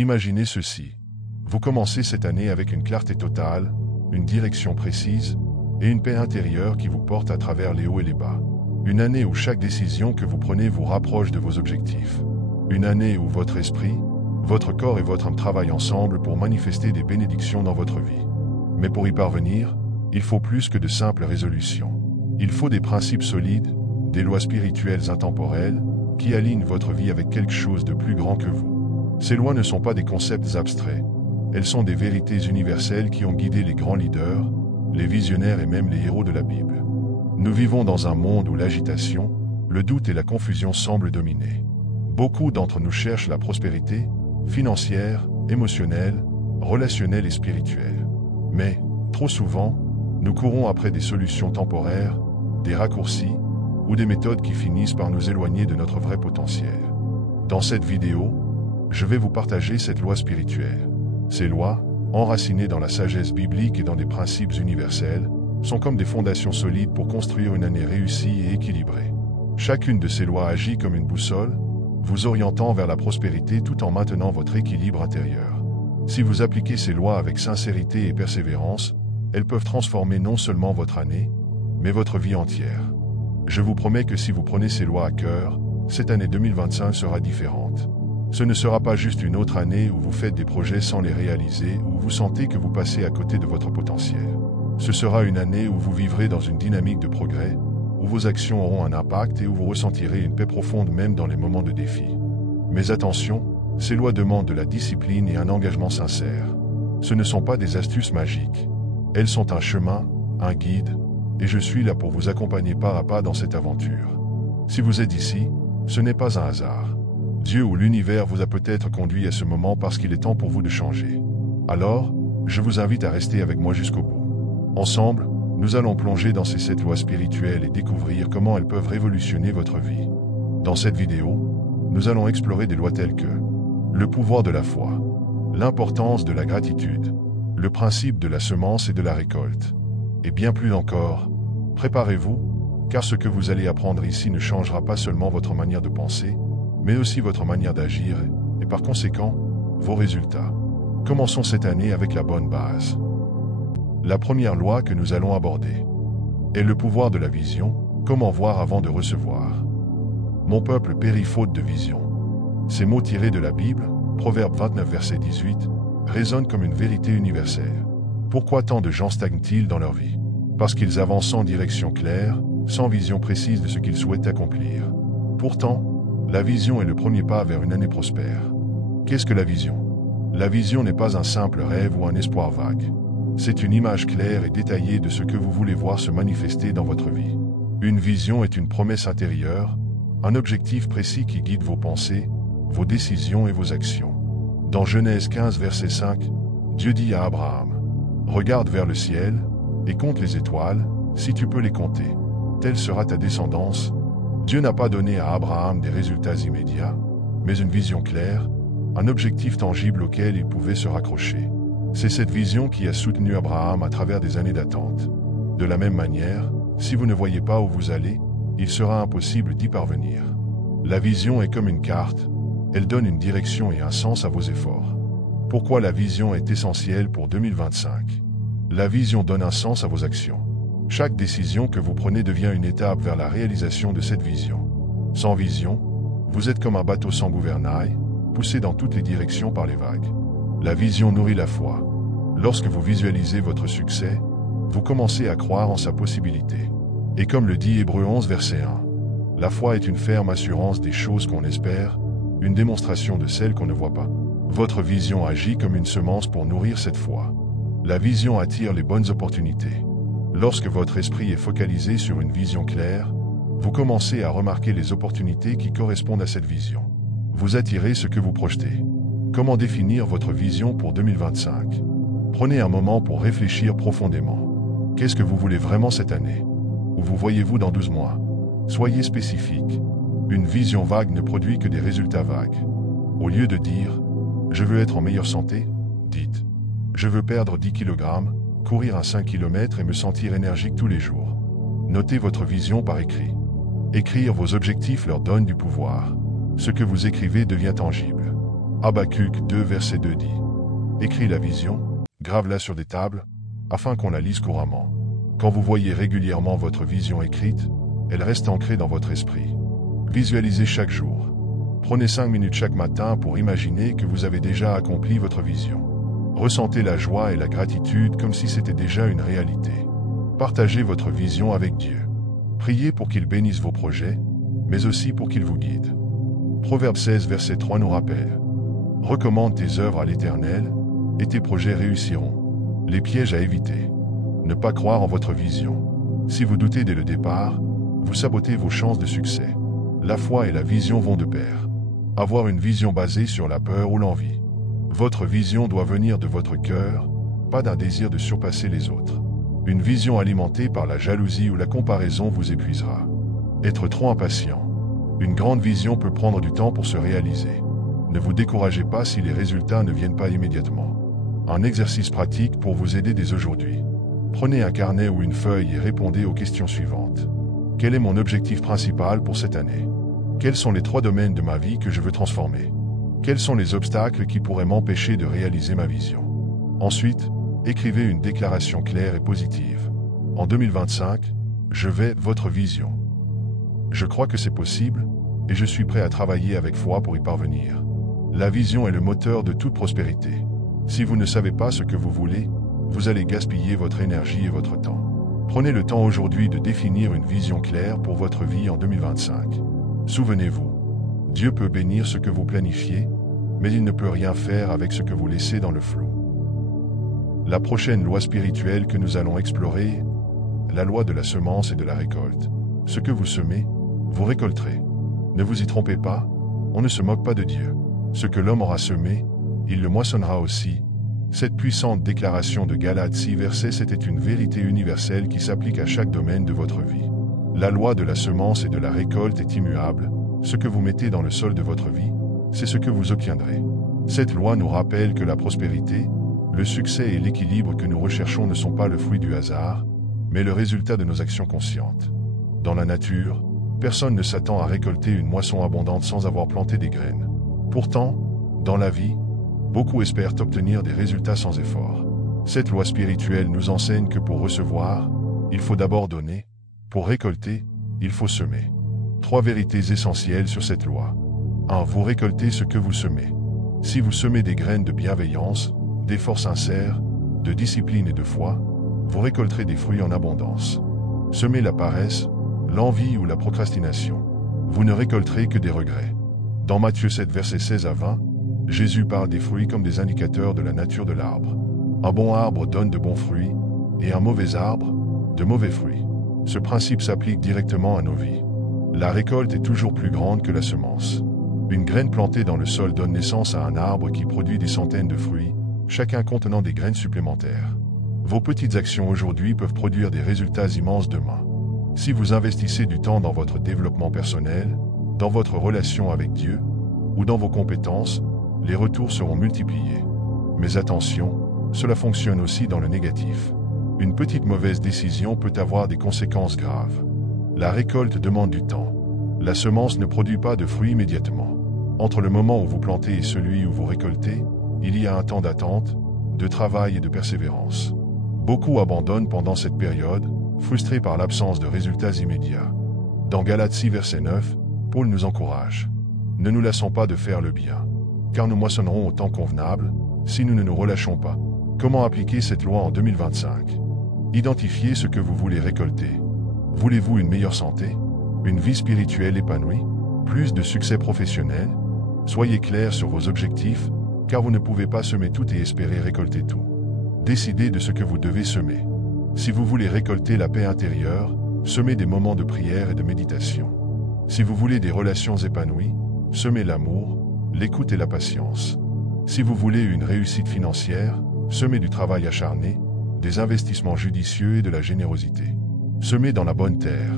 Imaginez ceci. Vous commencez cette année avec une clarté totale, une direction précise et une paix intérieure qui vous porte à travers les hauts et les bas. Une année où chaque décision que vous prenez vous rapproche de vos objectifs. Une année où votre esprit, votre corps et votre âme travaillent ensemble pour manifester des bénédictions dans votre vie. Mais pour y parvenir, il faut plus que de simples résolutions. Il faut des principes solides, des lois spirituelles intemporelles, qui alignent votre vie avec quelque chose de plus grand que vous. Ces lois ne sont pas des concepts abstraits. Elles sont des vérités universelles qui ont guidé les grands leaders, les visionnaires et même les héros de la Bible. Nous vivons dans un monde où l'agitation, le doute et la confusion semblent dominer. Beaucoup d'entre nous cherchent la prospérité, financière, émotionnelle, relationnelle et spirituelle. Mais, trop souvent, nous courons après des solutions temporaires, des raccourcis, ou des méthodes qui finissent par nous éloigner de notre vrai potentiel. Dans cette vidéo, je vais vous partager cette loi spirituelle. Ces lois, enracinées dans la sagesse biblique et dans des principes universels, sont comme des fondations solides pour construire une année réussie et équilibrée. Chacune de ces lois agit comme une boussole, vous orientant vers la prospérité tout en maintenant votre équilibre intérieur. Si vous appliquez ces lois avec sincérité et persévérance, elles peuvent transformer non seulement votre année, mais votre vie entière. Je vous promets que si vous prenez ces lois à cœur, cette année 2025 sera différente. Ce ne sera pas juste une autre année où vous faites des projets sans les réaliser ou où vous sentez que vous passez à côté de votre potentiel. Ce sera une année où vous vivrez dans une dynamique de progrès, où vos actions auront un impact et où vous ressentirez une paix profonde même dans les moments de défi. Mais attention, ces lois demandent de la discipline et un engagement sincère. Ce ne sont pas des astuces magiques. Elles sont un chemin, un guide, et je suis là pour vous accompagner pas à pas dans cette aventure. Si vous êtes ici, ce n'est pas un hasard. Dieu ou l'univers vous a peut-être conduit à ce moment parce qu'il est temps pour vous de changer. Alors, je vous invite à rester avec moi jusqu'au bout. Ensemble, nous allons plonger dans ces 7 lois spirituelles et découvrir comment elles peuvent révolutionner votre vie. Dans cette vidéo, nous allons explorer des lois telles que le pouvoir de la foi, l'importance de la gratitude, le principe de la semence et de la récolte, et bien plus encore. Préparez-vous, car ce que vous allez apprendre ici ne changera pas seulement votre manière de penser, mais aussi votre manière d'agir et par conséquent, vos résultats. Commençons cette année avec la bonne base. La première loi que nous allons aborder est le pouvoir de la vision, comment voir avant de recevoir. Mon peuple périt faute de vision. Ces mots tirés de la Bible, Proverbe 29 verset 18, résonnent comme une vérité universelle. Pourquoi tant de gens stagnent-ils dans leur vie? Parce qu'ils avancent sans direction claire, sans vision précise de ce qu'ils souhaitent accomplir. Pourtant, la vision est le premier pas vers une année prospère. Qu'est-ce que la vision? La vision n'est pas un simple rêve ou un espoir vague. C'est une image claire et détaillée de ce que vous voulez voir se manifester dans votre vie. Une vision est une promesse intérieure, un objectif précis qui guide vos pensées, vos décisions et vos actions. Dans Genèse 15 verset 5, Dieu dit à Abraham, « Regarde vers le ciel et compte les étoiles, si tu peux les compter. Telle sera ta descendance. » Dieu n'a pas donné à Abraham des résultats immédiats, mais une vision claire, un objectif tangible auquel il pouvait se raccrocher. C'est cette vision qui a soutenu Abraham à travers des années d'attente. De la même manière, si vous ne voyez pas où vous allez, il sera impossible d'y parvenir. La vision est comme une carte, elle donne une direction et un sens à vos efforts. Pourquoi la vision est essentielle pour 2025? La vision donne un sens à vos actions. Chaque décision que vous prenez devient une étape vers la réalisation de cette vision. Sans vision, vous êtes comme un bateau sans gouvernail, poussé dans toutes les directions par les vagues. La vision nourrit la foi. Lorsque vous visualisez votre succès, vous commencez à croire en sa possibilité. Et comme le dit Hébreux 11 verset 1, la foi est une ferme assurance des choses qu'on espère, une démonstration de celles qu'on ne voit pas. Votre vision agit comme une semence pour nourrir cette foi. La vision attire les bonnes opportunités. Lorsque votre esprit est focalisé sur une vision claire, vous commencez à remarquer les opportunités qui correspondent à cette vision. Vous attirez ce que vous projetez. Comment définir votre vision pour 2025? Prenez un moment pour réfléchir profondément. Qu'est-ce que vous voulez vraiment cette année? Où vous voyez-vous dans 12 mois? Soyez spécifique. Une vision vague ne produit que des résultats vagues. Au lieu de dire « Je veux être en meilleure santé », dites « Je veux perdre 10 kg, courir un 5 km et me sentir énergique tous les jours ». Notez votre vision par écrit. Écrire vos objectifs leur donne du pouvoir. Ce que vous écrivez devient tangible. Habacuc 2 verset 2 dit: Écris la vision, grave-la sur des tables, afin qu'on la lise couramment. Quand vous voyez régulièrement votre vision écrite, elle reste ancrée dans votre esprit. Visualisez chaque jour. Prenez 5 minutes chaque matin pour imaginer que vous avez déjà accompli votre vision. Ressentez la joie et la gratitude comme si c'était déjà une réalité. Partagez votre vision avec Dieu. Priez pour qu'il bénisse vos projets, mais aussi pour qu'il vous guide. Proverbe 16 verset 3 nous rappelle: Recommande tes œuvres à l'Éternel, et tes projets réussiront. Les pièges à éviter. Ne pas croire en votre vision. Si vous doutez dès le départ, vous sabotez vos chances de succès. La foi et la vision vont de pair. Avoir une vision basée sur la peur ou l'envie. Votre vision doit venir de votre cœur, pas d'un désir de surpasser les autres. Une vision alimentée par la jalousie ou la comparaison vous épuisera. Être trop impatient. Une grande vision peut prendre du temps pour se réaliser. Ne vous découragez pas si les résultats ne viennent pas immédiatement. Un exercice pratique pour vous aider dès aujourd'hui. Prenez un carnet ou une feuille et répondez aux questions suivantes. Quel est mon objectif principal pour cette année? Quels sont les 3 domaines de ma vie que je veux transformer? Quels sont les obstacles qui pourraient m'empêcher de réaliser ma vision? Ensuite, écrivez une déclaration claire et positive. En 2025, je vais votre vision. Je crois que c'est possible, et je suis prêt à travailler avec foi pour y parvenir. La vision est le moteur de toute prospérité. Si vous ne savez pas ce que vous voulez, vous allez gaspiller votre énergie et votre temps. Prenez le temps aujourd'hui de définir une vision claire pour votre vie en 2025. Souvenez-vous, Dieu peut bénir ce que vous planifiez, mais il ne peut rien faire avec ce que vous laissez dans le flou. La prochaine loi spirituelle que nous allons explorer, la loi de la semence et de la récolte. Ce que vous semez, vous récolterez. Ne vous y trompez pas, on ne se moque pas de Dieu. Ce que l'homme aura semé, il le moissonnera aussi. Cette puissante déclaration de Galates 6 verset 7 est une vérité universelle qui s'applique à chaque domaine de votre vie. La loi de la semence et de la récolte est immuable. Ce que vous mettez dans le sol de votre vie, c'est ce que vous obtiendrez. Cette loi nous rappelle que la prospérité, le succès et l'équilibre que nous recherchons ne sont pas le fruit du hasard, mais le résultat de nos actions conscientes. Dans la nature, personne ne s'attend à récolter une moisson abondante sans avoir planté des graines. Pourtant, dans la vie, beaucoup espèrent obtenir des résultats sans effort. Cette loi spirituelle nous enseigne que pour recevoir, il faut d'abord donner. Pour récolter, il faut semer. 3 vérités essentielles sur cette loi. 1. Vous récoltez ce que vous semez. Si vous semez des graines de bienveillance, d'efforts sincères, de discipline et de foi, vous récolterez des fruits en abondance. Semez la paresse, l'envie ou la procrastination. Vous ne récolterez que des regrets. Dans Matthieu 7 versets 16 à 20, Jésus parle des fruits comme des indicateurs de la nature de l'arbre. Un bon arbre donne de bons fruits, et un mauvais arbre, de mauvais fruits. Ce principe s'applique directement à nos vies. La récolte est toujours plus grande que la semence. Une graine plantée dans le sol donne naissance à un arbre qui produit des centaines de fruits, chacun contenant des graines supplémentaires. Vos petites actions aujourd'hui peuvent produire des résultats immenses demain. Si vous investissez du temps dans votre développement personnel, dans votre relation avec Dieu, ou dans vos compétences, les retours seront multipliés. Mais attention, cela fonctionne aussi dans le négatif. Une petite mauvaise décision peut avoir des conséquences graves. La récolte demande du temps. La semence ne produit pas de fruits immédiatement. Entre le moment où vous plantez et celui où vous récoltez, il y a un temps d'attente, de travail et de persévérance. Beaucoup abandonnent pendant cette période, frustrés par l'absence de résultats immédiats. Dans Galates 6 verset 9, Paul nous encourage. Ne nous lassons pas de faire le bien, car nous moissonnerons au temps convenable, si nous ne nous relâchons pas. Comment appliquer cette loi en 2025? Identifiez ce que vous voulez récolter. Voulez-vous une meilleure santé? Une vie spirituelle épanouie? Plus de succès professionnel? Soyez clair sur vos objectifs, car vous ne pouvez pas semer tout et espérer récolter tout. Décidez de ce que vous devez semer. Si vous voulez récolter la paix intérieure, semez des moments de prière et de méditation. Si vous voulez des relations épanouies, semez l'amour, l'écoute et la patience. Si vous voulez une réussite financière, semez du travail acharné, des investissements judicieux et de la générosité. Semez dans la bonne terre.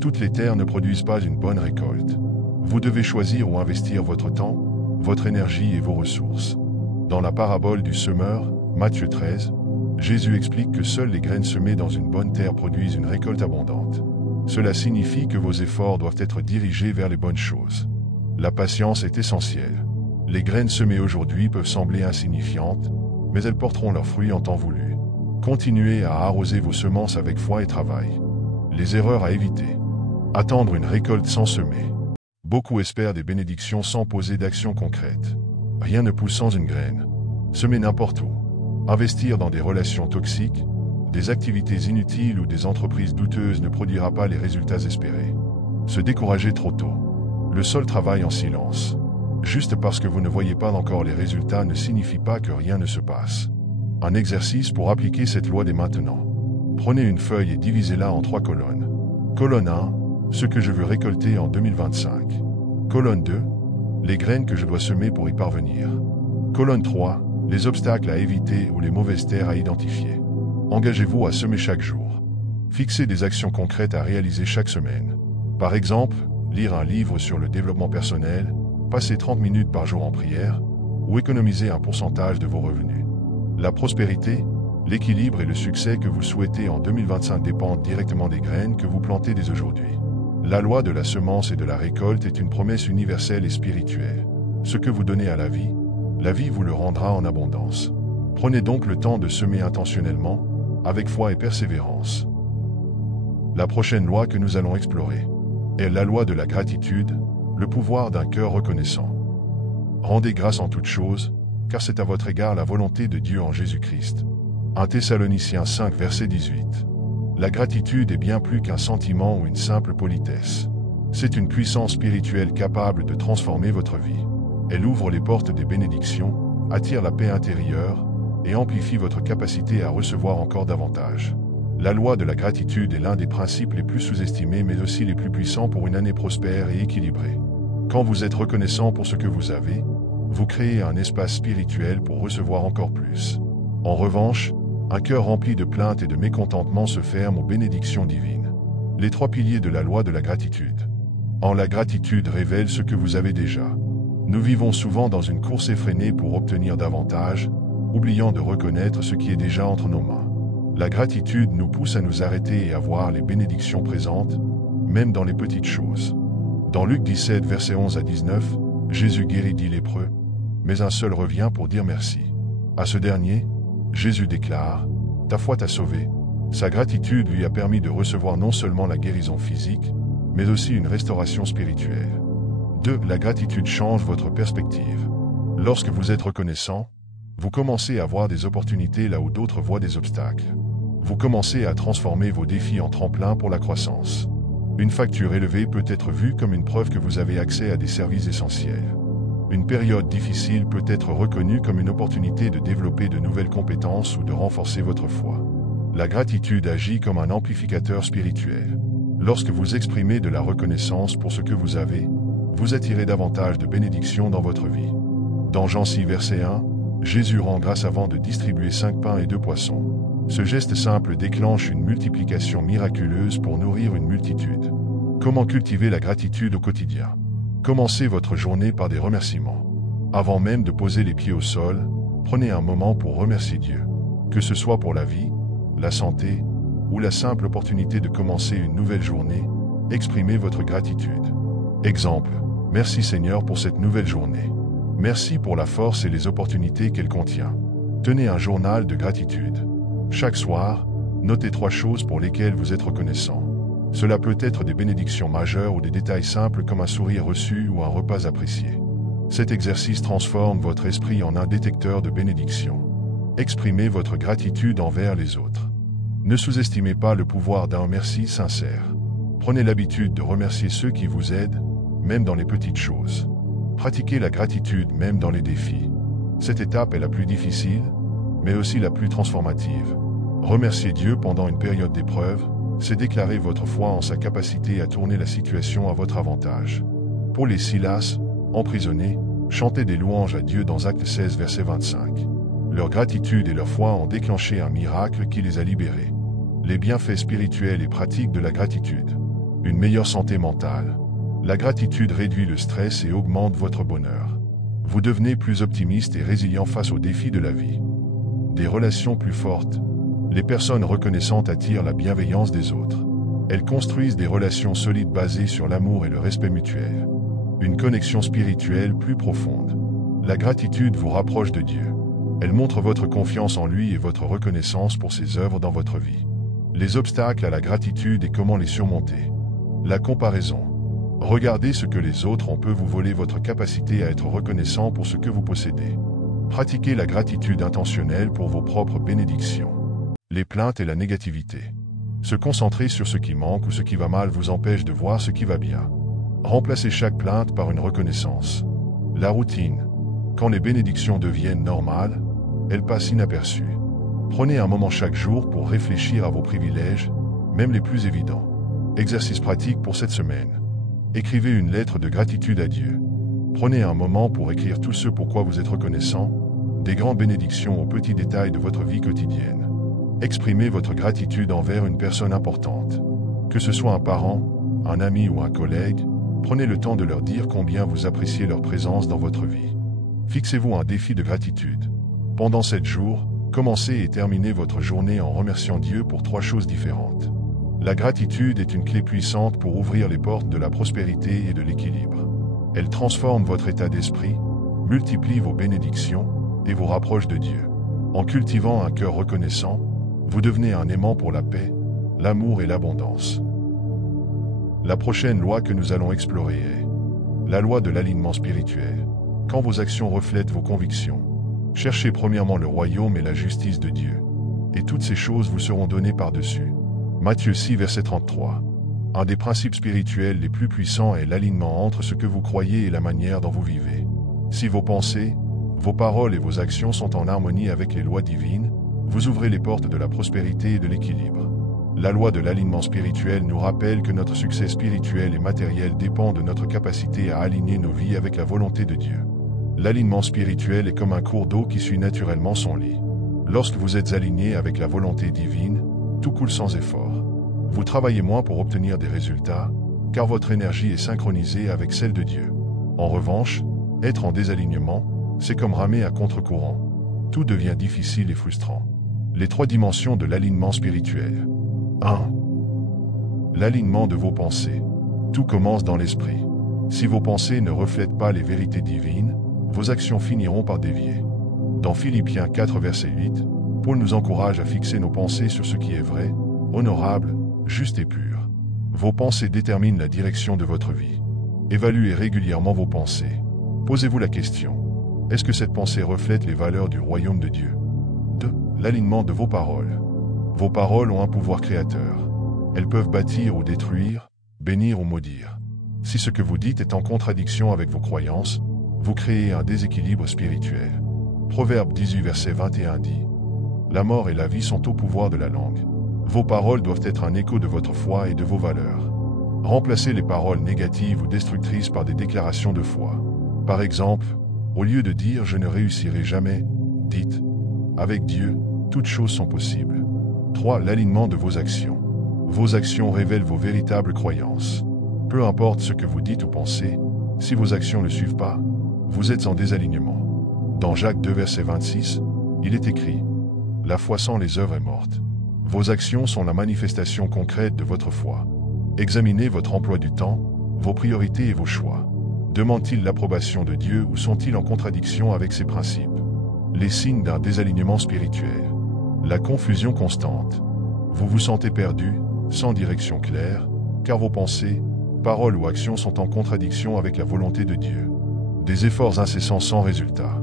Toutes les terres ne produisent pas une bonne récolte. Vous devez choisir où investir votre temps, votre énergie et vos ressources. Dans la parabole du semeur, Matthieu 13, Jésus explique que seules les graines semées dans une bonne terre produisent une récolte abondante. Cela signifie que vos efforts doivent être dirigés vers les bonnes choses. La patience est essentielle. Les graines semées aujourd'hui peuvent sembler insignifiantes, mais elles porteront leurs fruits en temps voulu. Continuez à arroser vos semences avec foi et travail. Les erreurs à éviter. Attendre une récolte sans semer. Beaucoup espèrent des bénédictions sans poser d'actions concrètes. Rien ne pousse sans une graine. Semer n'importe où. Investir dans des relations toxiques, des activités inutiles ou des entreprises douteuses ne produira pas les résultats espérés. Se décourager trop tôt. Le sol travaille en silence. Juste parce que vous ne voyez pas encore les résultats ne signifie pas que rien ne se passe. Un exercice pour appliquer cette loi dès maintenant. Prenez une feuille et divisez-la en 3 colonnes. Colonne 1, ce que je veux récolter en 2025. Colonne 2, les graines que je dois semer pour y parvenir. Colonne 3, les obstacles à éviter ou les mauvaises terres à identifier. Engagez-vous à semer chaque jour. Fixez des actions concrètes à réaliser chaque semaine. Par exemple, lire un livre sur le développement personnel, passer 30 minutes par jour en prière, ou économiser un pourcentage de vos revenus. La prospérité, l'équilibre et le succès que vous souhaitez en 2025 dépendent directement des graines que vous plantez dès aujourd'hui. La loi de la semence et de la récolte est une promesse universelle et spirituelle. Ce que vous donnez à la vie vous le rendra en abondance. Prenez donc le temps de semer intentionnellement, avec foi et persévérance. La prochaine loi que nous allons explorer est la loi de la gratitude, le pouvoir d'un cœur reconnaissant. Rendez grâce en toutes choses, car c'est à votre égard la volonté de Dieu en Jésus-Christ. 1 Thessaloniciens 5 verset 18. La gratitude est bien plus qu'un sentiment ou une simple politesse. C'est une puissance spirituelle capable de transformer votre vie. Elle ouvre les portes des bénédictions, attire la paix intérieure et amplifie votre capacité à recevoir encore davantage. La loi de la gratitude est l'un des principes les plus sous-estimés mais aussi les plus puissants pour une année prospère et équilibrée. Quand vous êtes reconnaissant pour ce que vous avez, vous créez un espace spirituel pour recevoir encore plus. En revanche, un cœur rempli de plaintes et de mécontentement se ferme aux bénédictions divines. Les 3 piliers de la loi de la gratitude. La gratitude révèle ce que vous avez déjà. Nous vivons souvent dans une course effrénée pour obtenir davantage, oubliant de reconnaître ce qui est déjà entre nos mains. La gratitude nous pousse à nous arrêter et à voir les bénédictions présentes, même dans les petites choses. Dans Luc 17, versets 11 à 19, Jésus guérit 10 lépreux, mais un seul revient pour dire merci. À ce dernier, Jésus déclare « Ta foi t'a sauvé ». Sa gratitude lui a permis de recevoir non seulement la guérison physique, mais aussi une restauration spirituelle. 2. La gratitude change votre perspective. Lorsque vous êtes reconnaissant, vous commencez à voir des opportunités là où d'autres voient des obstacles. Vous commencez à transformer vos défis en tremplin pour la croissance. Une facture élevée peut être vue comme une preuve que vous avez accès à des services essentiels. Une période difficile peut être reconnue comme une opportunité de développer de nouvelles compétences ou de renforcer votre foi. La gratitude agit comme un amplificateur spirituel. Lorsque vous exprimez de la reconnaissance pour ce que vous avez, vous attirez davantage de bénédictions dans votre vie. Dans Jean 6 verset 1, Jésus rend grâce avant de distribuer 5 pains et 2 poissons. Ce geste simple déclenche une multiplication miraculeuse pour nourrir une multitude. Comment cultiver la gratitude au quotidien? Commencez votre journée par des remerciements. Avant même de poser les pieds au sol, prenez un moment pour remercier Dieu. Que ce soit pour la vie, la santé, ou la simple opportunité de commencer une nouvelle journée, exprimez votre gratitude. Exemple, merci Seigneur pour cette nouvelle journée. Merci pour la force et les opportunités qu'elle contient. Tenez un journal de gratitude. Chaque soir, notez 3 choses pour lesquelles vous êtes reconnaissant. Cela peut être des bénédictions majeures ou des détails simples comme un sourire reçu ou un repas apprécié. Cet exercice transforme votre esprit en un détecteur de bénédictions. Exprimez votre gratitude envers les autres. Ne sous-estimez pas le pouvoir d'un merci sincère. Prenez l'habitude de remercier ceux qui vous aident, même dans les petites choses. Pratiquez la gratitude même dans les défis. Cette étape est la plus difficile, mais aussi la plus transformative. Remercier Dieu pendant une période d'épreuve, c'est déclarer votre foi en sa capacité à tourner la situation à votre avantage. Paul et Silas, emprisonnés, chantaient des louanges à Dieu dans Actes 16 verset 25. Leur gratitude et leur foi ont déclenché un miracle qui les a libérés. Les bienfaits spirituels et pratiques de la gratitude. Une meilleure santé mentale. La gratitude réduit le stress et augmente votre bonheur. Vous devenez plus optimiste et résilient face aux défis de la vie. Des relations plus fortes. Les personnes reconnaissantes attirent la bienveillance des autres. Elles construisent des relations solides basées sur l'amour et le respect mutuel. Une connexion spirituelle plus profonde. La gratitude vous rapproche de Dieu. Elle montre votre confiance en lui et votre reconnaissance pour ses œuvres dans votre vie. Les obstacles à la gratitude et comment les surmonter. La comparaison. Regardez ce que les autres ont peut vous voler votre capacité à être reconnaissant pour ce que vous possédez. Pratiquez la gratitude intentionnelle pour vos propres bénédictions. Les plaintes et la négativité. Se concentrer sur ce qui manque ou ce qui va mal vous empêche de voir ce qui va bien. Remplacez chaque plainte par une reconnaissance. La routine. Quand les bénédictions deviennent normales, elles passent inaperçues. Prenez un moment chaque jour pour réfléchir à vos privilèges, même les plus évidents. Exercice pratique pour cette semaine. Écrivez une lettre de gratitude à Dieu. Prenez un moment pour écrire tout ce pour quoi vous êtes reconnaissant, des grandes bénédictions aux petits détails de votre vie quotidienne. Exprimez votre gratitude envers une personne importante. Que ce soit un parent, un ami ou un collègue, prenez le temps de leur dire combien vous appréciez leur présence dans votre vie. Fixez-vous un défi de gratitude. Pendant 7 jours, commencez et terminez votre journée en remerciant Dieu pour 3 choses différentes. La gratitude est une clé puissante pour ouvrir les portes de la prospérité et de l'équilibre. Elle transforme votre état d'esprit, multiplie vos bénédictions et vous rapproche de Dieu. En cultivant un cœur reconnaissant, vous devenez un aimant pour la paix, l'amour et l'abondance. La prochaine loi que nous allons explorer est la loi de l'alignement spirituel. Quand vos actions reflètent vos convictions, cherchez premièrement le royaume et la justice de Dieu, et toutes ces choses vous seront données par-dessus. Matthieu 6, verset 33. Un des principes spirituels les plus puissants est l'alignement entre ce que vous croyez et la manière dont vous vivez. Si vos pensées, vos paroles et vos actions sont en harmonie avec les lois divines, vous ouvrez les portes de la prospérité et de l'équilibre. La loi de l'alignement spirituel nous rappelle que notre succès spirituel et matériel dépend de notre capacité à aligner nos vies avec la volonté de Dieu. L'alignement spirituel est comme un cours d'eau qui suit naturellement son lit. Lorsque vous êtes aligné avec la volonté divine, tout coule sans effort. Vous travaillez moins pour obtenir des résultats, car votre énergie est synchronisée avec celle de Dieu. En revanche, être en désalignement, c'est comme ramer à contre-courant. Tout devient difficile et frustrant. Les 3 dimensions de l'alignement spirituel. 1. L'alignement de vos pensées. Tout commence dans l'esprit. Si vos pensées ne reflètent pas les vérités divines, vos actions finiront par dévier. Dans Philippiens 4, verset 8, Paul nous encourage à fixer nos pensées sur ce qui est vrai, honorable, juste et pur. Vos pensées déterminent la direction de votre vie. Évaluez régulièrement vos pensées. Posez-vous la question. Est-ce que cette pensée reflète les valeurs du royaume de Dieu? 2. L'alignement de vos paroles. Vos paroles ont un pouvoir créateur. Elles peuvent bâtir ou détruire, bénir ou maudire. Si ce que vous dites est en contradiction avec vos croyances, vous créez un déséquilibre spirituel. Proverbe 18, verset 21 dit « La mort et la vie sont au pouvoir de la langue. Vos paroles doivent être un écho de votre foi et de vos valeurs. Remplacez les paroles négatives ou destructrices par des déclarations de foi. Par exemple, au lieu de dire « je ne réussirai jamais », dites « avec Dieu, toutes choses sont possibles ». 3. L'alignement de vos actions. Vos actions révèlent vos véritables croyances. Peu importe ce que vous dites ou pensez, si vos actions ne suivent pas, vous êtes en désalignement. Dans Jacques 2, verset 26, il est écrit « La foi sans les œuvres est morte ». Vos actions sont la manifestation concrète de votre foi. Examinez votre emploi du temps, vos priorités et vos choix. Demandent-ils l'approbation de Dieu ou sont-ils en contradiction avec ses principes? Les signes d'un désalignement spirituel. La confusion constante. Vous vous sentez perdu, sans direction claire, car vos pensées, paroles ou actions sont en contradiction avec la volonté de Dieu. Des efforts incessants sans résultat.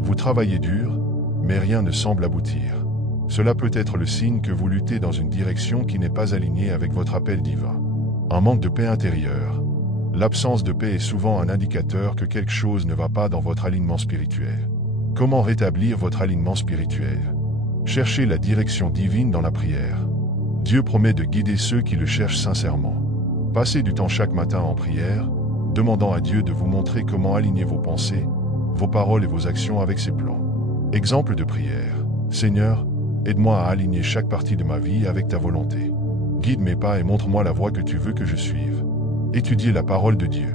Vous travaillez dur, mais rien ne semble aboutir. Cela peut être le signe que vous luttez dans une direction qui n'est pas alignée avec votre appel divin. Un manque de paix intérieure. L'absence de paix est souvent un indicateur que quelque chose ne va pas dans votre alignement spirituel. Comment rétablir votre alignement spirituel? Cherchez la direction divine dans la prière. Dieu promet de guider ceux qui le cherchent sincèrement. Passez du temps chaque matin en prière, demandant à Dieu de vous montrer comment aligner vos pensées, vos paroles et vos actions avec ses plans. Exemple de prière. Seigneur, aide-moi à aligner chaque partie de ma vie avec ta volonté. Guide mes pas et montre-moi la voie que tu veux que je suive. Étudiez la parole de Dieu.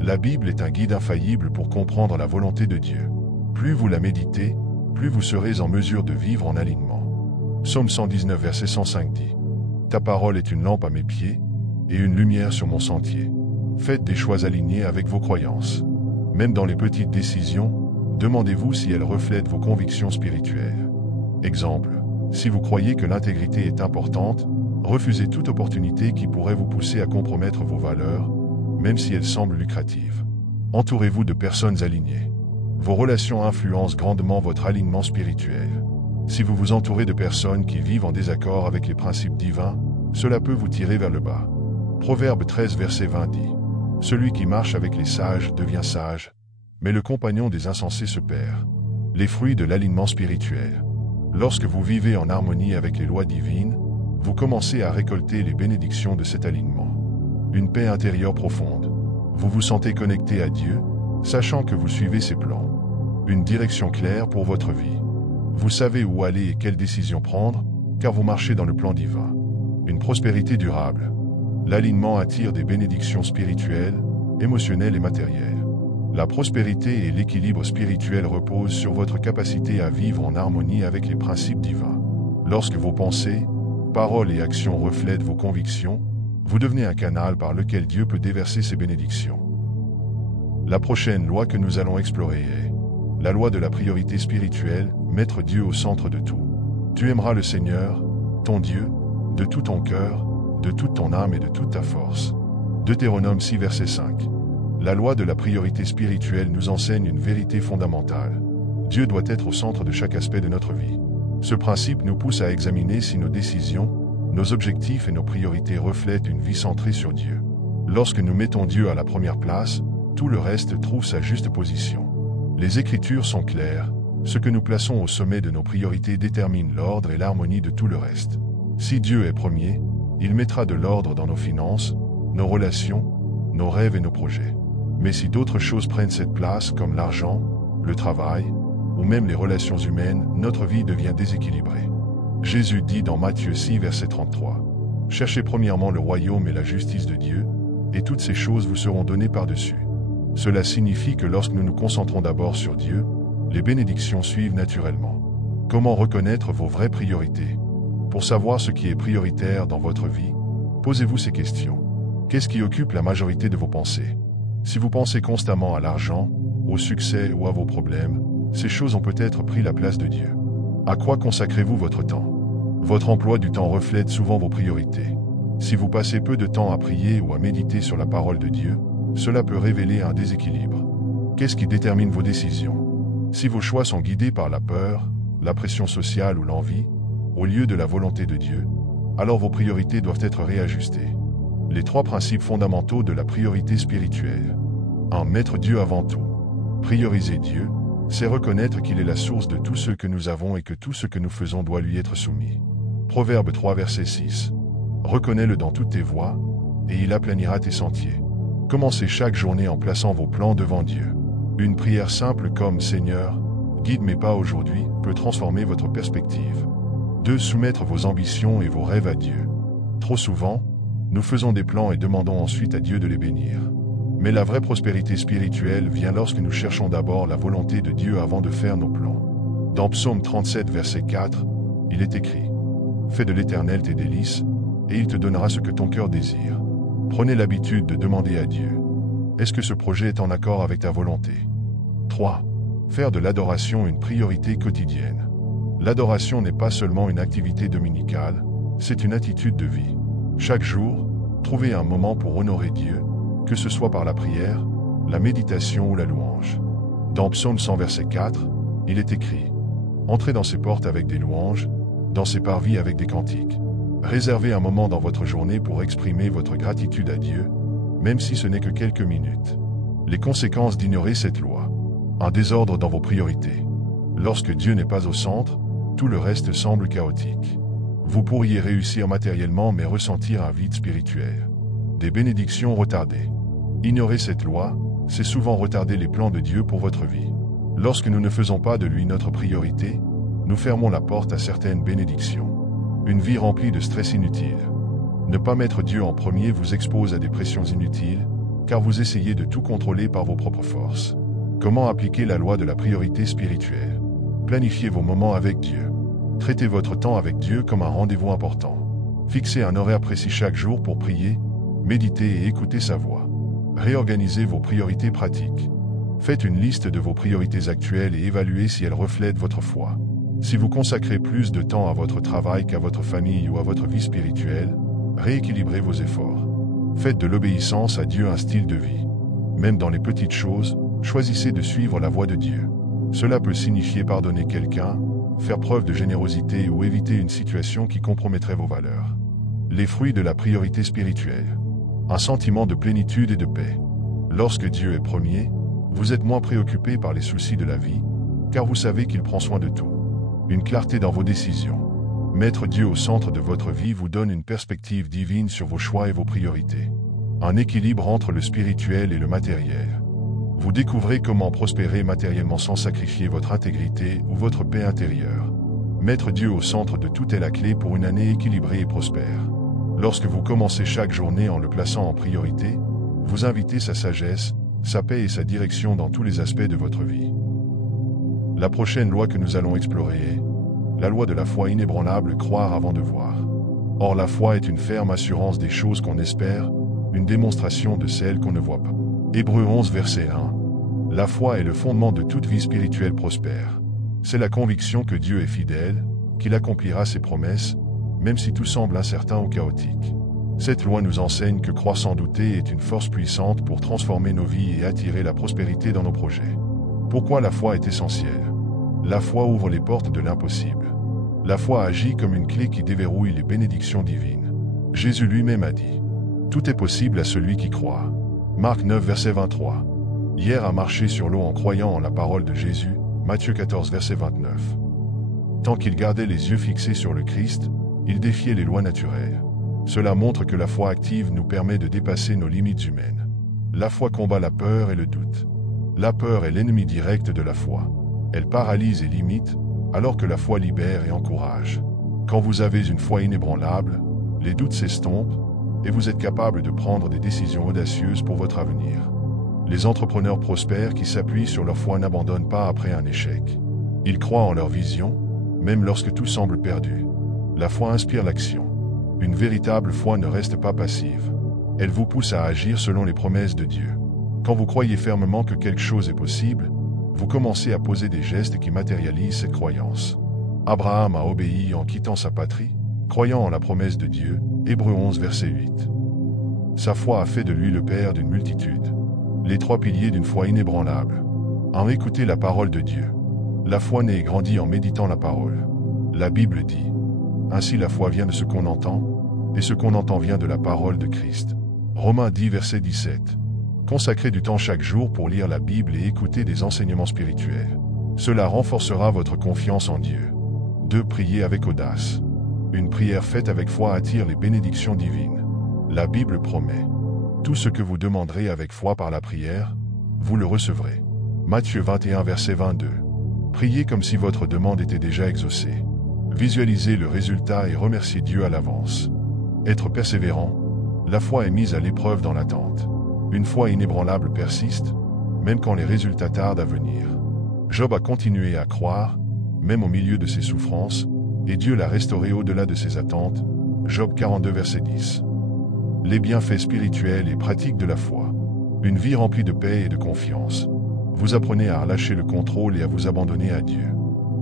La Bible est un guide infaillible pour comprendre la volonté de Dieu. Plus vous la méditez, plus vous serez en mesure de vivre en alignement. Psaume 119, verset 105 dit « Ta parole est une lampe à mes pieds et une lumière sur mon sentier. Faites des choix alignés avec vos croyances. Même dans les petites décisions, Demandez-vous si elles reflètent vos convictions spirituelles. Exemple, si vous croyez que l'intégrité est importante, refusez toute opportunité qui pourrait vous pousser à compromettre vos valeurs, même si elles semblent lucratives. Entourez-vous de personnes alignées. Vos relations influencent grandement votre alignement spirituel. Si vous vous entourez de personnes qui vivent en désaccord avec les principes divins, cela peut vous tirer vers le bas. Proverbe 13 verset 20 dit « Celui qui marche avec les sages devient sage, mais le compagnon des insensés se perd. » Les fruits de l'alignement spirituel. Lorsque vous vivez en harmonie avec les lois divines, vous commencez à récolter les bénédictions de cet alignement. Une paix intérieure profonde. Vous vous sentez connecté à Dieu, sachant que vous suivez ses plans. Une direction claire pour votre vie. Vous savez où aller et quelles décisions prendre, car vous marchez dans le plan divin. Une prospérité durable. L'alignement attire des bénédictions spirituelles, émotionnelles et matérielles. La prospérité et l'équilibre spirituel reposent sur votre capacité à vivre en harmonie avec les principes divins. Lorsque vos pensées, paroles et actions reflètent vos convictions, vous devenez un canal par lequel Dieu peut déverser ses bénédictions. La prochaine loi que nous allons explorer est la loi de la priorité spirituelle, mettre Dieu au centre de tout. Tu aimeras le Seigneur, ton Dieu, de tout ton cœur, de toute ton âme et de toute ta force. Deutéronome 6 verset 5. La loi de la priorité spirituelle nous enseigne une vérité fondamentale. Dieu doit être au centre de chaque aspect de notre vie. Ce principe nous pousse à examiner si nos décisions, nos objectifs et nos priorités reflètent une vie centrée sur Dieu. Lorsque nous mettons Dieu à la première place, tout le reste trouve sa juste position. Les Écritures sont claires, ce que nous plaçons au sommet de nos priorités détermine l'ordre et l'harmonie de tout le reste. Si Dieu est premier, il mettra de l'ordre dans nos finances, nos relations, nos rêves et nos projets. Mais si d'autres choses prennent cette place comme l'argent, le travail, ou même les relations humaines, notre vie devient déséquilibrée. Jésus dit dans Matthieu 6 verset 33, « Cherchez premièrement le royaume et la justice de Dieu, et toutes ces choses vous seront données par-dessus. » Cela signifie que lorsque nous nous concentrons d'abord sur Dieu, les bénédictions suivent naturellement. Comment reconnaître vos vraies priorités? Pour savoir ce qui est prioritaire dans votre vie, posez-vous ces questions. Qu'est-ce qui occupe la majorité de vos pensées? Si vous pensez constamment à l'argent, au succès ou à vos problèmes, ces choses ont peut-être pris la place de Dieu. À quoi consacrez-vous votre temps? Votre emploi du temps reflète souvent vos priorités. Si vous passez peu de temps à prier ou à méditer sur la parole de Dieu, cela peut révéler un déséquilibre. Qu'est-ce qui détermine vos décisions? Si vos choix sont guidés par la peur, la pression sociale ou l'envie, au lieu de la volonté de Dieu, alors vos priorités doivent être réajustées. Les 3 principes fondamentaux de la priorité spirituelle. 1. Mettre Dieu avant tout. Prioriser Dieu, c'est reconnaître qu'il est la source de tout ce que nous avons et que tout ce que nous faisons doit lui être soumis. Proverbe 3 verset 6. Reconnais-le dans toutes tes voies, et il aplanira tes sentiers. Commencez chaque journée en plaçant vos plans devant Dieu. Une prière simple comme « Seigneur, guide mes pas aujourd'hui » peut transformer votre perspective. 2. Soumettre vos ambitions et vos rêves à Dieu. Trop souvent, nous faisons des plans et demandons ensuite à Dieu de les bénir. Mais la vraie prospérité spirituelle vient lorsque nous cherchons d'abord la volonté de Dieu avant de faire nos plans. Dans Psaume 37 verset 4, il est écrit « Fais de l'Éternel tes délices, et il te donnera ce que ton cœur désire. » Prenez l'habitude de demander à Dieu « Est-ce que ce projet est en accord avec ta volonté ?» 3. Faire de l'adoration une priorité quotidienne. L'adoration n'est pas seulement une activité dominicale, c'est une attitude de vie. Chaque jour, trouvez un moment pour honorer Dieu, que ce soit par la prière, la méditation ou la louange. Dans Psaume 100 verset 4, il est écrit « Entrez dans ses portes avec des louanges, dans ses parvis avec des cantiques. » Réservez un moment dans votre journée pour exprimer votre gratitude à Dieu, même si ce n'est que quelques minutes. Les conséquences d'ignorer cette loi. Un désordre dans vos priorités. Lorsque Dieu n'est pas au centre, tout le reste semble chaotique. Vous pourriez réussir matériellement mais ressentir un vide spirituel. Des bénédictions retardées. Ignorer cette loi, c'est souvent retarder les plans de Dieu pour votre vie. Lorsque nous ne faisons pas de lui notre priorité, nous fermons la porte à certaines bénédictions. Une vie remplie de stress inutile. Ne pas mettre Dieu en premier vous expose à des pressions inutiles, car vous essayez de tout contrôler par vos propres forces. Comment appliquer la loi de la priorité spirituelle? Planifiez vos moments avec Dieu. Traitez votre temps avec Dieu comme un rendez-vous important. Fixez un horaire précis chaque jour pour prier, méditer et écouter sa voix. Réorganisez vos priorités pratiques. Faites une liste de vos priorités actuelles et évaluez si elles reflètent votre foi. Si vous consacrez plus de temps à votre travail qu'à votre famille ou à votre vie spirituelle, rééquilibrez vos efforts. Faites de l'obéissance à Dieu un style de vie. Même dans les petites choses, choisissez de suivre la voie de Dieu. Cela peut signifier pardonner quelqu'un, faire preuve de générosité ou éviter une situation qui compromettrait vos valeurs. Les fruits de la priorité spirituelle. Un sentiment de plénitude et de paix. Lorsque Dieu est premier, vous êtes moins préoccupé par les soucis de la vie, car vous savez qu'il prend soin de tout. Une clarté dans vos décisions. Mettre Dieu au centre de votre vie vous donne une perspective divine sur vos choix et vos priorités. Un équilibre entre le spirituel et le matériel. Vous découvrez comment prospérer matériellement sans sacrifier votre intégrité ou votre paix intérieure. Mettre Dieu au centre de tout est la clé pour une année équilibrée et prospère. Lorsque vous commencez chaque journée en le plaçant en priorité, vous invitez sa sagesse, sa paix et sa direction dans tous les aspects de votre vie. La prochaine loi que nous allons explorer est la loi de la foi inébranlable, croire avant de voir. Or la foi est une ferme assurance des choses qu'on espère, une démonstration de celles qu'on ne voit pas. Hébreux 11 verset 1. La foi est le fondement de toute vie spirituelle prospère. C'est la conviction que Dieu est fidèle, qu'il accomplira ses promesses, même si tout semble incertain ou chaotique. Cette loi nous enseigne que croire sans douter est une force puissante pour transformer nos vies et attirer la prospérité dans nos projets. Pourquoi la foi est essentielle? La foi ouvre les portes de l'impossible. La foi agit comme une clé qui déverrouille les bénédictions divines. Jésus lui-même a dit « Tout est possible à celui qui croit ». Marc 9 verset 23. Hier a marché sur l'eau en croyant en la parole de Jésus, Matthieu 14 verset 29. Tant qu'il gardait les yeux fixés sur le Christ, il défiait les lois naturelles. Cela montre que la foi active nous permet de dépasser nos limites humaines. La foi combat la peur et le doute. La peur est l'ennemi direct de la foi. Elle paralyse et limite, alors que la foi libère et encourage. Quand vous avez une foi inébranlable, les doutes s'estompent, et vous êtes capable de prendre des décisions audacieuses pour votre avenir. Les entrepreneurs prospères qui s'appuient sur leur foi n'abandonnent pas après un échec. Ils croient en leur vision, même lorsque tout semble perdu. La foi inspire l'action. Une véritable foi ne reste pas passive. Elle vous pousse à agir selon les promesses de Dieu. Quand vous croyez fermement que quelque chose est possible, vous commencez à poser des gestes qui matérialisent cette croyance. Abraham a obéi en quittant sa patrie, croyant en la promesse de Dieu, Hébreux 11 verset 8. Sa foi a fait de lui le père d'une multitude. Les trois piliers d'une foi inébranlable. En écouter la parole de Dieu. La foi naît et grandit en méditant la parole. La Bible dit « Ainsi la foi vient de ce qu'on entend, et ce qu'on entend vient de la parole de Christ. » Romains 10 verset 17. Consacrez du temps chaque jour pour lire la Bible et écouter des enseignements spirituels. Cela renforcera votre confiance en Dieu. 2. Priez avec audace. Une prière faite avec foi attire les bénédictions divines. La Bible promet. Tout ce que vous demanderez avec foi par la prière, vous le recevrez. Matthieu 21 verset 22. Priez comme si votre demande était déjà exaucée. Visualisez le résultat et remerciez Dieu à l'avance. Être persévérant. La foi est mise à l'épreuve dans l'attente. Une foi inébranlable persiste, même quand les résultats tardent à venir. Job a continué à croire, même au milieu de ses souffrances, et Dieu l'a restauré au-delà de ses attentes. Job 42 verset 10. Les bienfaits spirituels et pratiques de la foi. Une vie remplie de paix et de confiance. Vous apprenez à relâcher le contrôle et à vous abandonner à Dieu.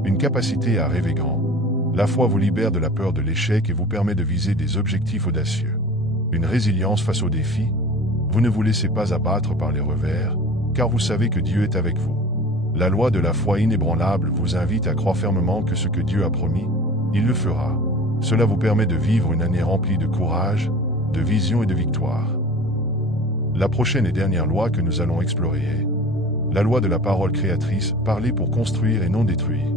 Une capacité à rêver grand. La foi vous libère de la peur de l'échec et vous permet de viser des objectifs audacieux. Une résilience face aux défis. Vous ne vous laissez pas abattre par les revers, car vous savez que Dieu est avec vous. La loi de la foi inébranlable vous invite à croire fermement que ce que Dieu a promis, il le fera. Cela vous permet de vivre une année remplie de courage, de vision et de victoire. La prochaine et dernière loi que nous allons explorer est la loi de la parole créatrice, parler pour construire et non détruire.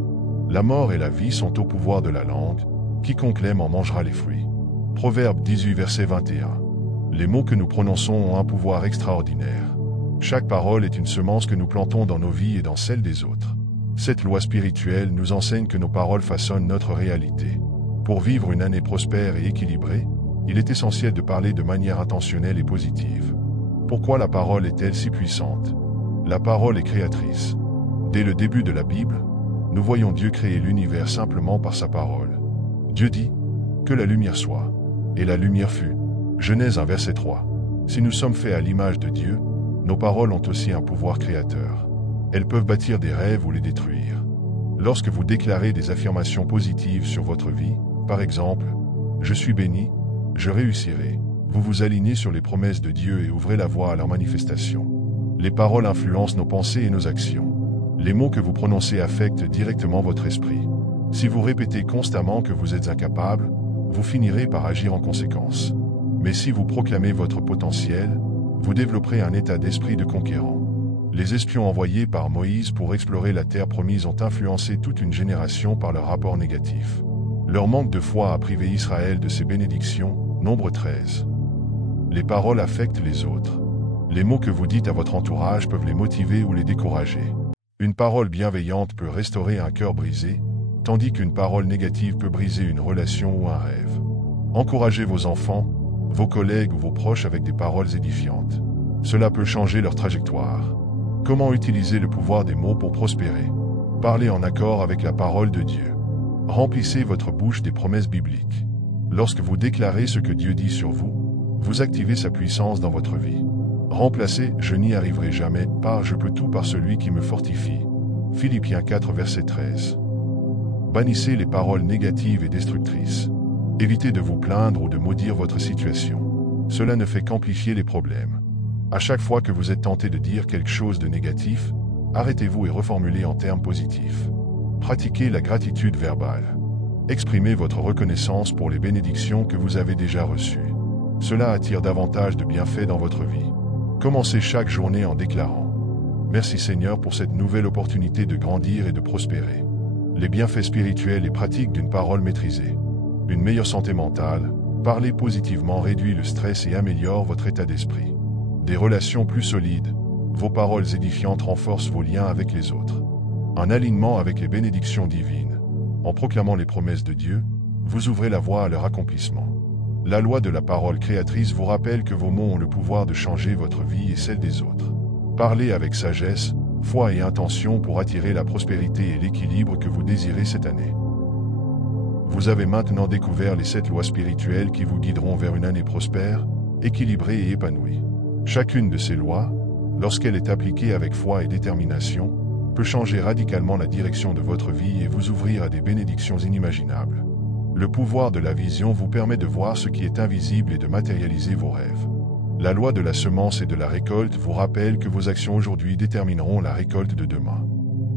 La mort et la vie sont au pouvoir de la langue, quiconque l'aime en mangera les fruits. Proverbe 18 verset 21. Les mots que nous prononçons ont un pouvoir extraordinaire. Chaque parole est une semence que nous plantons dans nos vies et dans celles des autres. Cette loi spirituelle nous enseigne que nos paroles façonnent notre réalité. Pour vivre une année prospère et équilibrée, il est essentiel de parler de manière intentionnelle et positive. Pourquoi la parole est-elle si puissante? La parole est créatrice. Dès le début de la Bible, nous voyons Dieu créer l'univers simplement par sa parole. Dieu dit « Que la lumière soit », et la lumière fut. Genèse 1 verset 3. Si nous sommes faits à l'image de Dieu, nos paroles ont aussi un pouvoir créateur. Elles peuvent bâtir des rêves ou les détruire. Lorsque vous déclarez des affirmations positives sur votre vie, par exemple, « Je suis béni, je réussirai », vous vous alignez sur les promesses de Dieu et ouvrez la voie à leur manifestation. Les paroles influencent nos pensées et nos actions. Les mots que vous prononcez affectent directement votre esprit. Si vous répétez constamment que vous êtes incapable, vous finirez par agir en conséquence. Mais si vous proclamez votre potentiel, vous développerez un état d'esprit de conquérant. Les espions envoyés par Moïse pour explorer la terre promise ont influencé toute une génération par leurs rapports négatifs. Leur manque de foi a privé Israël de ses bénédictions, Nombre 13. Les paroles affectent les autres. Les mots que vous dites à votre entourage peuvent les motiver ou les décourager. Une parole bienveillante peut restaurer un cœur brisé, tandis qu'une parole négative peut briser une relation ou un rêve. Encouragez vos enfants, vos collègues ou vos proches avec des paroles édifiantes. Cela peut changer leur trajectoire. Comment utiliser le pouvoir des mots pour prospérer? Parlez en accord avec la parole de Dieu. Remplissez votre bouche des promesses bibliques. Lorsque vous déclarez ce que Dieu dit sur vous, vous activez sa puissance dans votre vie. Remplacez « Je n'y arriverai jamais » par « Je peux tout par celui qui me fortifie ». Philippiens 4 verset 13. Bannissez les paroles négatives et destructrices. Évitez de vous plaindre ou de maudire votre situation. Cela ne fait qu'amplifier les problèmes. À chaque fois que vous êtes tenté de dire quelque chose de négatif, arrêtez-vous et reformulez en termes positifs. Pratiquez la gratitude verbale. Exprimez votre reconnaissance pour les bénédictions que vous avez déjà reçues. Cela attire davantage de bienfaits dans votre vie. Commencez chaque journée en déclarant « Merci Seigneur pour cette nouvelle opportunité de grandir et de prospérer ». Les bienfaits spirituels et pratiques d'une parole maîtrisée. Une meilleure santé mentale, parler positivement réduit le stress et améliore votre état d'esprit. Des relations plus solides, vos paroles édifiantes renforcent vos liens avec les autres. Un alignement avec les bénédictions divines. En proclamant les promesses de Dieu, vous ouvrez la voie à leur accomplissement. La loi de la parole créatrice vous rappelle que vos mots ont le pouvoir de changer votre vie et celle des autres. Parlez avec sagesse, foi et intention pour attirer la prospérité et l'équilibre que vous désirez cette année. Vous avez maintenant découvert les 7 lois spirituelles qui vous guideront vers une année prospère, équilibrée et épanouie. Chacune de ces lois, lorsqu'elle est appliquée avec foi et détermination, peut changer radicalement la direction de votre vie et vous ouvrir à des bénédictions inimaginables. Le pouvoir de la vision vous permet de voir ce qui est invisible et de matérialiser vos rêves. La loi de la semence et de la récolte vous rappelle que vos actions aujourd'hui détermineront la récolte de demain.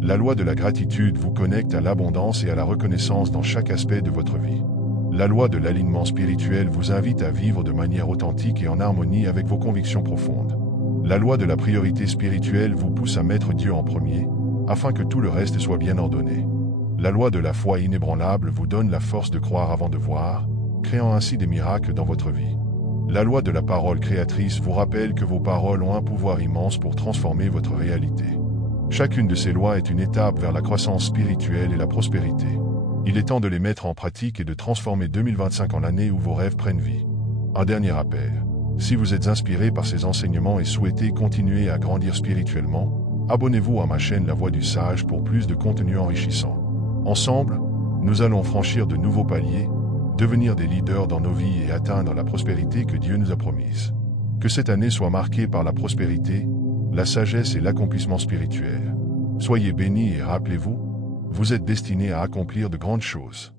La loi de la gratitude vous connecte à l'abondance et à la reconnaissance dans chaque aspect de votre vie. La loi de l'alignement spirituel vous invite à vivre de manière authentique et en harmonie avec vos convictions profondes. La loi de la priorité spirituelle vous pousse à mettre Dieu en premier, afin que tout le reste soit bien ordonné. La loi de la foi inébranlable vous donne la force de croire avant de voir, créant ainsi des miracles dans votre vie. La loi de la parole créatrice vous rappelle que vos paroles ont un pouvoir immense pour transformer votre réalité. Chacune de ces lois est une étape vers la croissance spirituelle et la prospérité. Il est temps de les mettre en pratique et de transformer 2025 en l'année où vos rêves prennent vie. Un dernier appel. Si vous êtes inspiré par ces enseignements et souhaitez continuer à grandir spirituellement, abonnez-vous à ma chaîne La Voix du Sage pour plus de contenu enrichissant. Ensemble, nous allons franchir de nouveaux paliers, devenir des leaders dans nos vies et atteindre la prospérité que Dieu nous a promise. Que cette année soit marquée par la prospérité, la sagesse et l'accomplissement spirituel. Soyez bénis et rappelez-vous, vous êtes destinés à accomplir de grandes choses.